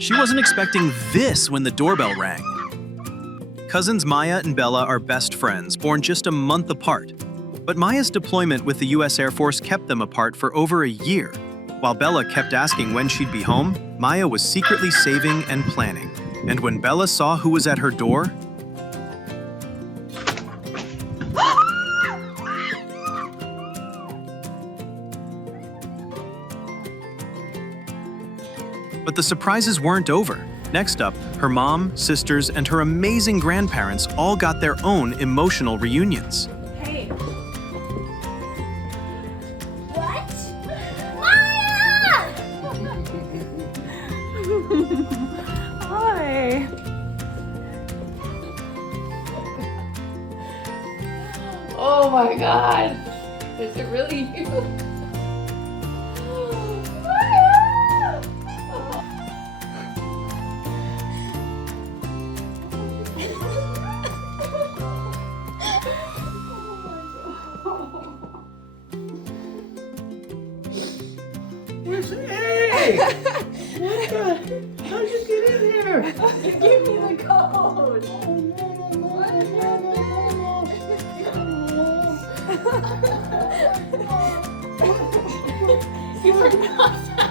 She wasn't expecting this when the doorbell rang. Cousins Maya and Bella are best friends, born just a month apart. But Maya's deployment with the U.S. Air Force kept them apart for over a year. While Bella kept asking when she'd be home, Maya was secretly saving and planning. And when Bella saw who was at her door, but the surprises weren't over. Next up, her mom, sisters, and her amazing grandparents all got their own emotional reunions. Hey. What? Maya! Hi. Oh my God. Is it really you? Maya! Hey! What the? How'd you get in here? You gave me the code. You were knocked out.